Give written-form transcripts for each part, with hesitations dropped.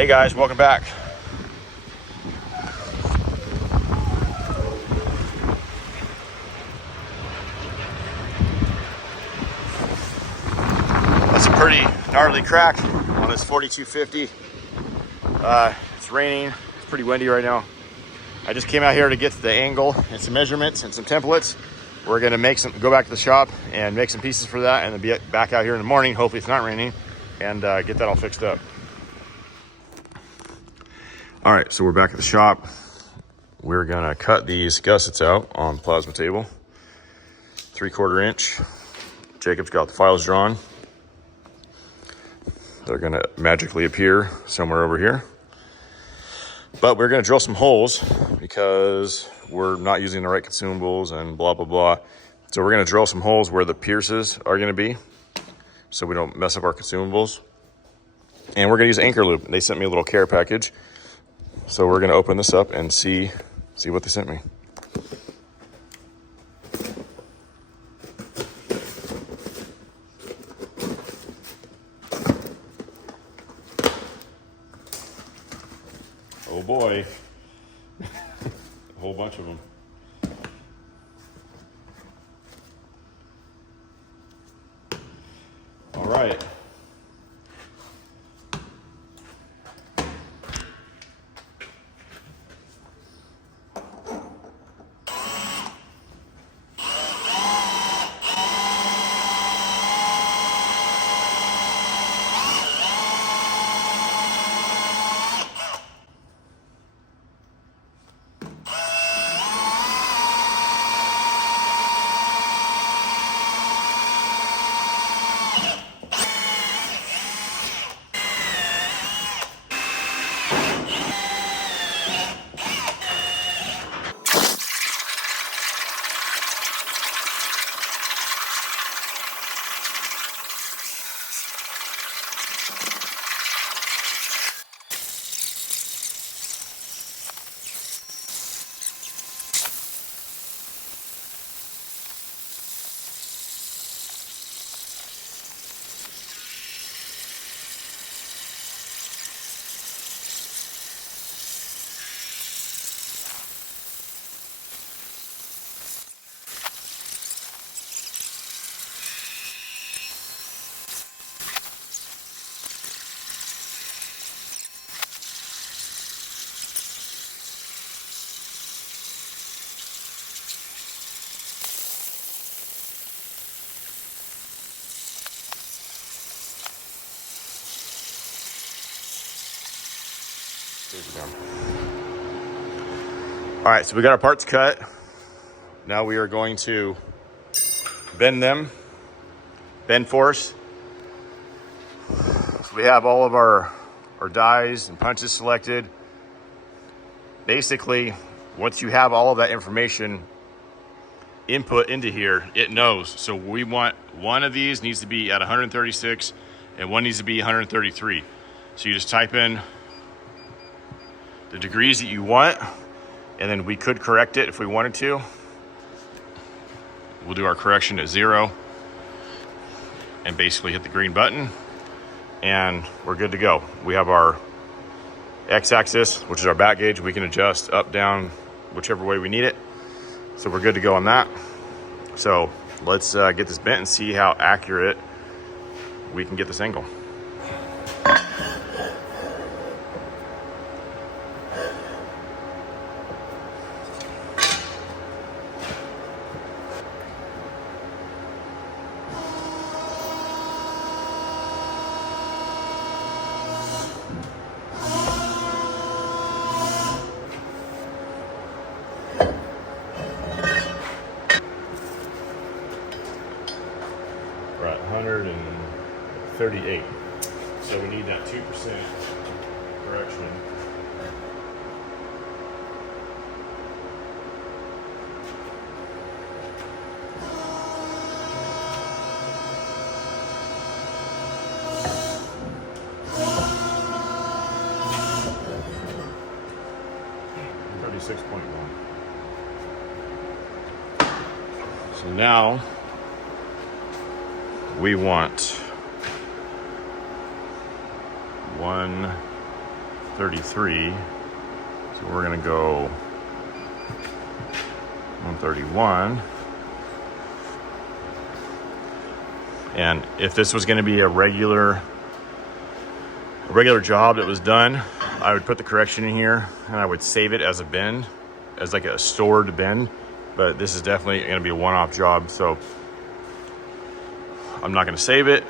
Hey guys, welcome back. That's a pretty gnarly crack on this 4250. It's raining, it's pretty windy right now. I just came out here to get the angle and some measurements and some templates. We're gonna go back to the shop and make some pieces for that, and then be back out here in the morning, hopefully it's not raining, and get that all fixed up. All right, so we're back at the shop. We're gonna cut these gussets out on plasma table, 3/4 inch. Jacob's got the files drawn. They're gonna magically appear somewhere over here. But we're gonna drill some holes because we're not using the right consumables and blah, blah, blah. So we're gonna drill some holes where the pierces are gonna be so we don't mess up our consumables. And we're gonna use anchor loop. They sent me a little care package. So we're gonna open this up and see what they sent me. Oh boy, a whole bunch of them. All right. All right, so we got our parts cut. Now we are going to bend them, bend force. So we have all of our dies and punches selected. Basically, once you have all of that information input into here, it knows. So we want one of these needs to be at 136 and one needs to be 133. So you just type in the degrees that you want, and then we could correct it if we wanted to. We'll do our correction at 0 and basically hit the green button, and we're good to go. We have our x-axis, which is our back gauge. We can adjust up, down, whichever way we need it. So we're good to go on that. So let's get this bent and see how accurate we can get this angle. We're at 138. So we need that 2% correction. So now we want 1 133. So we're gonna go 131. And if this was gonna be a regular job that was done, I would put the correction in here and I would save it as a bin, as like a stored bin. But this is definitely gonna be a one-off job, so I'm not gonna save it,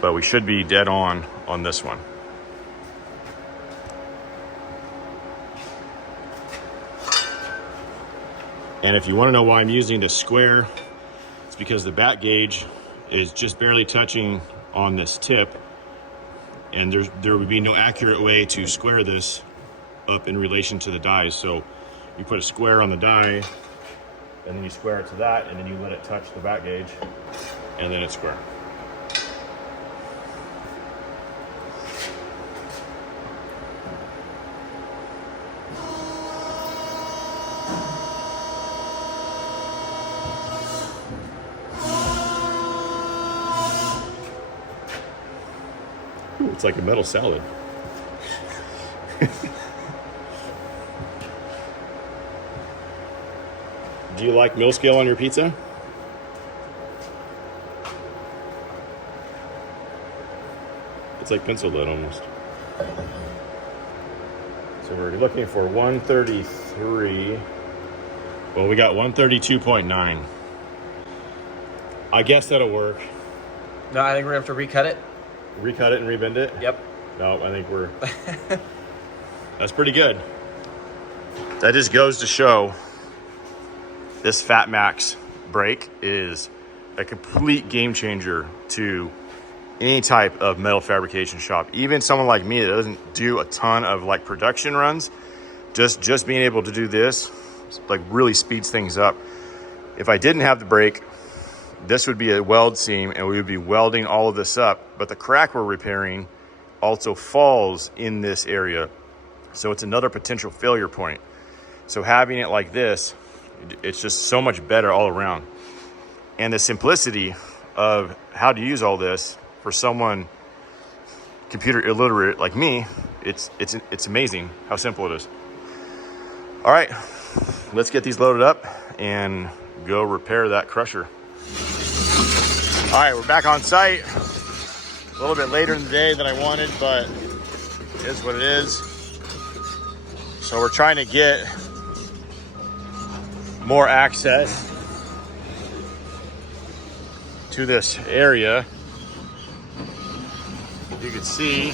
but we should be dead on this one. And if you wanna know why I'm using the square, it's because the bat gauge is just barely touching on this tip, and there would be no accurate way to square this up in relation to the dies. So you put a square on the die, and then you square it to that, and then you let it touch the bat gauge, and then it's square. Ooh, it's like a metal salad. Do you like mill scale on your pizza? It's like pencil lead almost. So we're looking for 133. Well, we got 132.9. I guess that'll work. No, I think we're gonna have to recut it. Recut it and rebend it? Yep. No, I think we're... That's pretty good. That just goes to show this Fat Max brake is a complete game changer to any type of metal fabrication shop. Even someone like me that doesn't do a ton of like production runs, just being able to do this like really speeds things up. If I didn't have the brake, this would be a weld seam and we would be welding all of this up, but the crack we're repairing also falls in this area. So it's another potential failure point. So having it like this, it's just so much better all around. And the simplicity of how to use all this for someone computer illiterate like me, it's amazing how simple it is. All right, let's get these loaded up and go repair that crusher. All right, we're back on site. A little bit later in the day than I wanted, but it is what it is. So we're trying to get more access to this area. You can see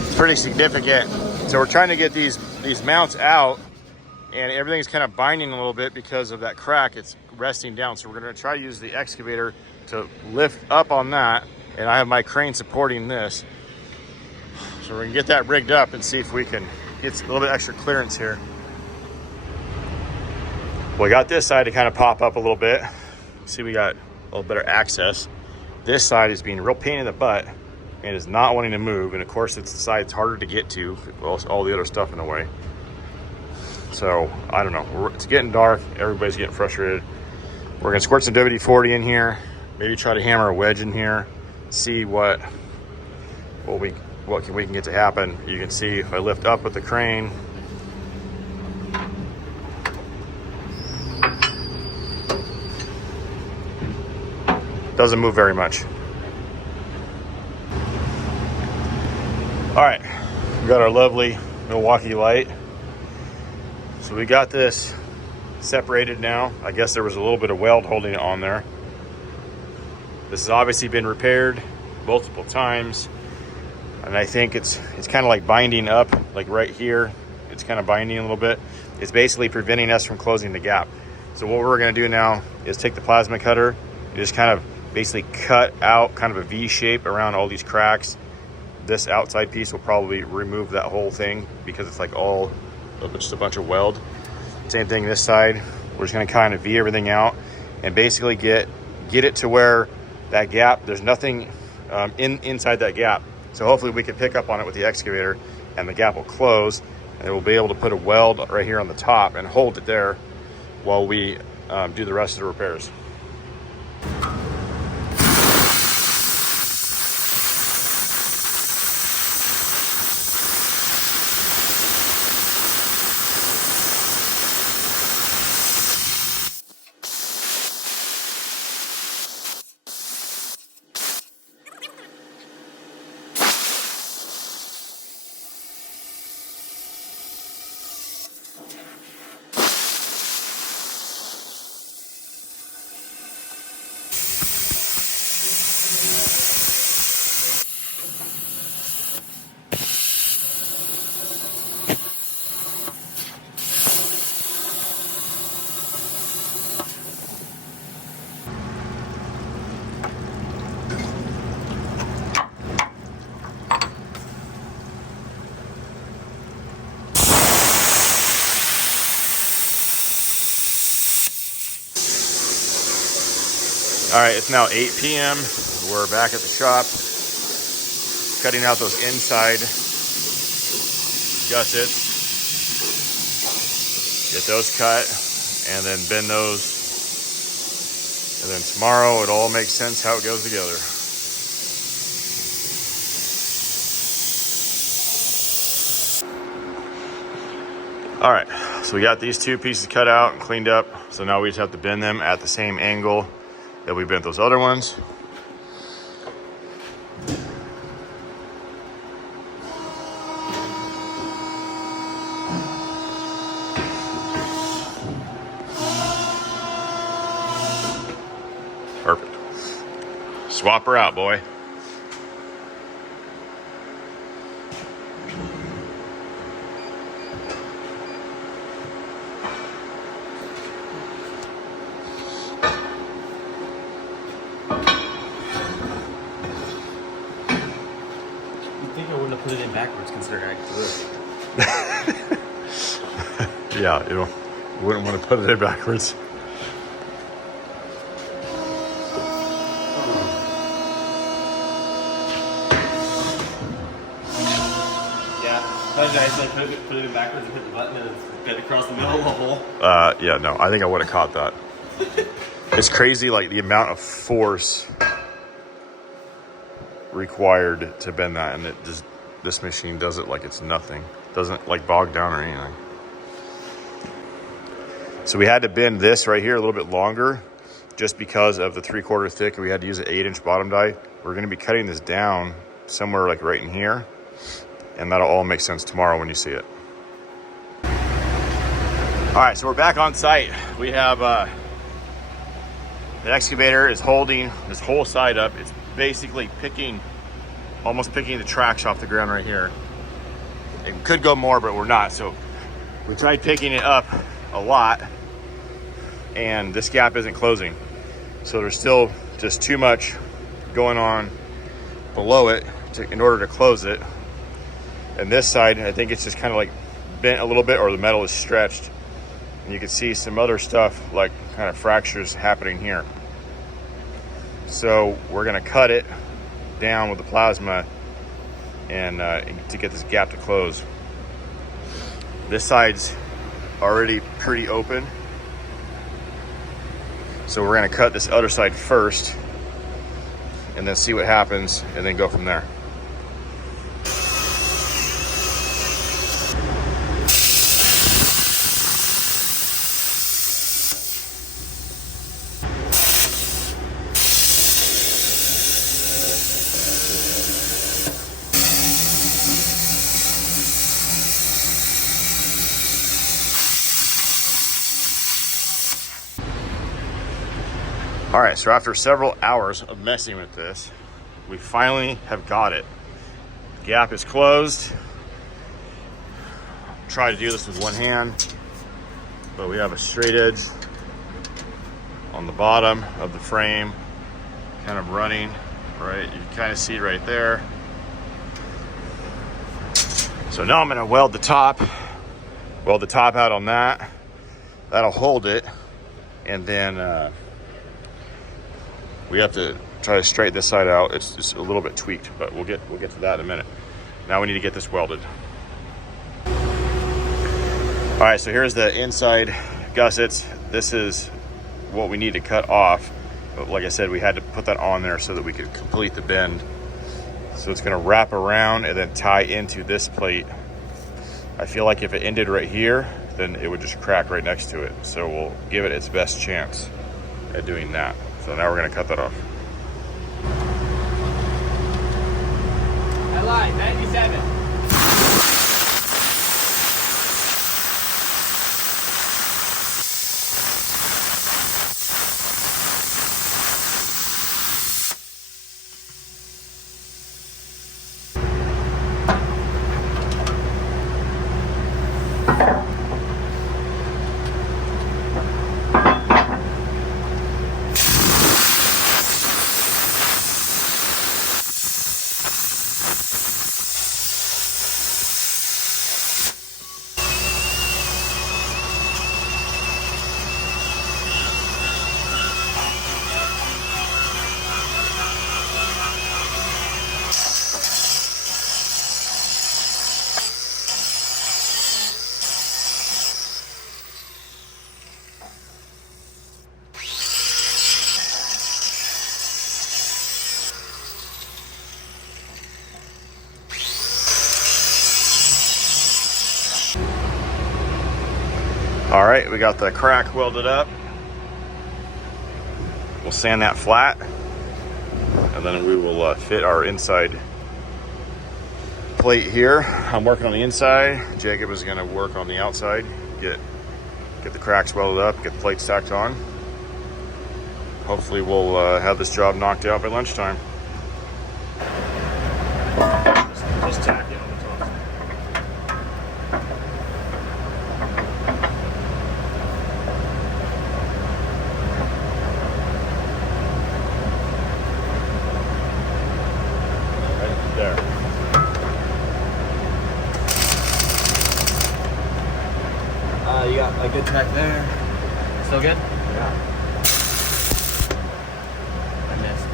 it's pretty significant. So we're trying to get these mounts out, and everything's kind of binding a little bit because of that crack. It's resting down. So we're going to try to use the excavator to lift up on that, and I have my crane supporting this. So we're gonna get that rigged up and see if we can get a little bit extra clearance here. Well, we got this side to kind of pop up a little bit. See, we got a little better access. This side is being a real pain in the butt and is not wanting to move. And of course, it's the side it's harder to get to, with all the other stuff in the way. So I don't know, it's getting dark. Everybody's getting frustrated. We're gonna squirt some WD-40 in here, maybe try to hammer a wedge in here, see what we can get to happen. You can see if I lift up with the crane, doesn't move very much. All right, we got our lovely Milwaukee light. So we got this separated now. I guess there was a little bit of weld holding it on there. This has obviously been repaired multiple times. And I think it's kind of like binding up, like right here. It's kind of binding a little bit. It's basically preventing us from closing the gap. So what we're gonna do now is take the plasma cutter, and just kind of basically cut out kind of a V shape around all these cracks. This outside piece will probably remove that whole thing because it's like all just a bunch of weld. Same thing this side. We're just gonna kind of V everything out and basically get it to where that gap, there's nothing inside that gap. So hopefully we can pick up on it with the excavator and the gap will close, and we'll be able to put a weld right here on the top and hold it there while we do the rest of the repairs. All right, it's now 8 p.m. We're back at the shop, cutting out those inside gussets. Get those cut, and then bend those. And then tomorrow, it all makes sense how it goes together. All right, so we got these two pieces cut out and cleaned up. So now we just have to bend them at the same angle that we bent those other ones. Perfect. Swap her out, boy. I wouldn't have put it in backwards considering I could do it. Yeah, you wouldn't want to put it in backwards. Yeah, that nice. Like put it in backwards and hit the button and it's bent across the middle of the hole. Yeah, no, I think I would have caught that. It's crazy, like the amount of force required to bend that, and this machine does it like it's nothing. Doesn't like bog down or anything. So we had to bend this right here a little bit longer just because of the 3/4 thick. We had to use an 8-inch bottom die. We're going to be cutting this down somewhere like right in here, and that'll all make sense tomorrow when you see it. All right, so we're back on site. We have the excavator is holding this whole side up. It's basically almost picking the tracks off the ground right here. It could go more, but we're not. So we tried picking it up a lot, and this gap isn't closing. So there's still just too much going on below it in order to close it. And this side, I think it's just kind of like bent a little bit, or the metal is stretched. And you can see some other stuff like kind of fractures happening here. So we're gonna cut it down with the plasma and to get this gap to close. This side's already pretty open. So we're gonna cut this other side first and then see what happens and then go from there. All right, so after several hours of messing with this, we finally have got it. The gap is closed. Try to do this with one hand, but we have a straight edge on the bottom of the frame, kind of running, right? You can kind of see it right there. So now I'm gonna weld the top out on that. That'll hold it, and then we have to try to straighten this side out. It's just a little bit tweaked, but we'll get to that in a minute. Now we need to get this welded. All right, so here's the inside gussets. This is what we need to cut off. But like I said, we had to put that on there so that we could complete the bend. So it's gonna wrap around and then tie into this plate. I feel like if it ended right here, then it would just crack right next to it. So we'll give it its best chance at doing that. So now we're gonna cut that off. I lied, 97. All right, we got the crack welded up. We'll sand that flat, and then we will fit our inside plate here. I'm working on the inside. Jacob is going to work on the outside. Get the cracks welded up, get the plate stacked on. Hopefully we'll have this job knocked out by lunchtime. Just tack it on the top. Right there. You got a good tack there. Still good? Yeah. I missed.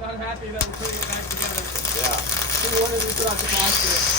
Not happy that we're putting it back together. Yeah. We wanted to put out the basket.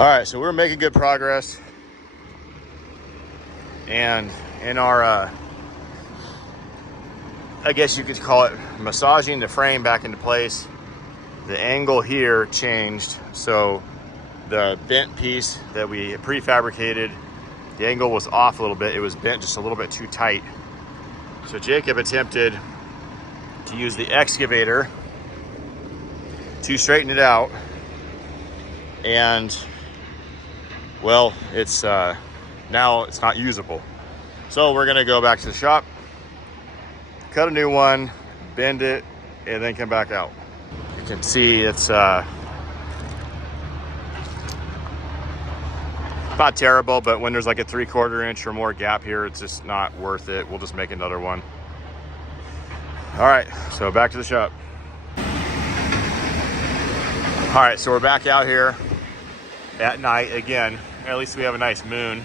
All right, so we're making good progress. And in our, I guess you could call it massaging the frame back into place, the angle here changed. So the bent piece that we prefabricated, the angle was off a little bit. It was bent just a little bit too tight. So Jacob attempted to use the excavator to straighten it out. And well, it's now it's not usable. So we're gonna go back to the shop, cut a new one, bend it, and then come back out. You can see it's not terrible, but when there's like a 3/4 inch or more gap here, it's just not worth it. We'll just make another one. All right, so back to the shop. All right, so we're back out here at night again. At least we have a nice moon.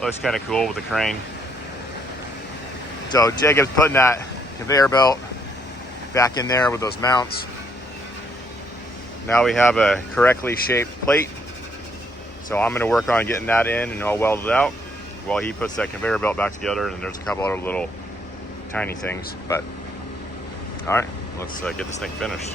Looks kind of cool with the crane. So Jacob's putting that conveyor belt back in there with those mounts. Now we have a correctly shaped plate. So I'm gonna work on getting that in and all welded out while he puts that conveyor belt back together. And there's a couple other little tiny things, but all right, let's get this thing finished.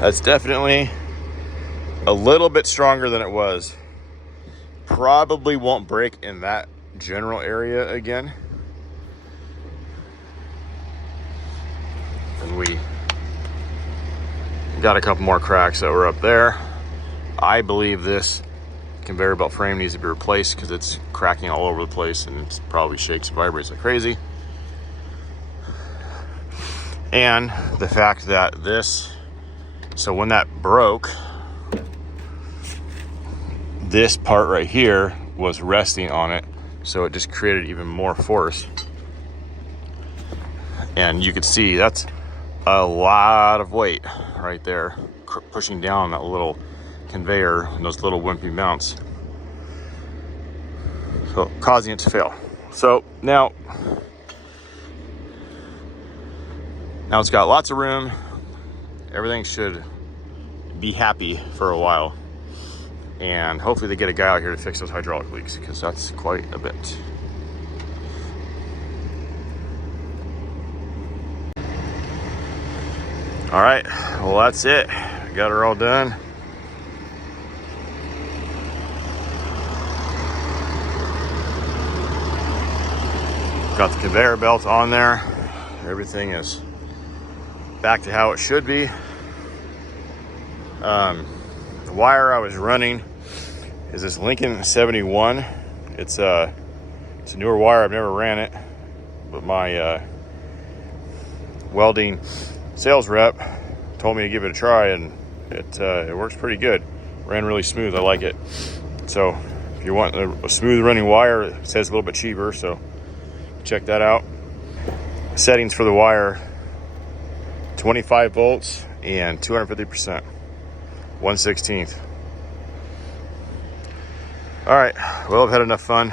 That's definitely a little bit stronger than it was. Probably won't break in that general area again. And we got a couple more cracks that were up there. I believe this conveyor belt frame needs to be replaced because it's cracking all over the place and it probably shakes and vibrates like crazy. And the fact that so when that broke, this part right here was resting on it, so it just created even more force. And you could see that's a lot of weight right there pushing down that little conveyor and those little wimpy mounts, so causing it to fail. So now it's got lots of room. Everything should be happy for a while. And hopefully they get a guy out here to fix those hydraulic leaks, because that's quite a bit. All right, well, that's it. Got her all done. Got the conveyor belt on there. Everything is back to how it should be. The wire I was running is this Lincoln 71. It's a newer wire. I've never ran it, but my welding sales rep told me to give it a try, and it works pretty good. Ran really smooth. I like it. So if you want a smooth running wire, it says a little bit cheaper, so check that out. Settings for the wire: 25 volts and 250%, 1/16. All right, well, I've had enough fun.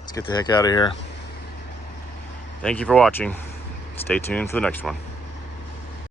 Let's get the heck out of here. Thank you for watching. Stay tuned for the next one.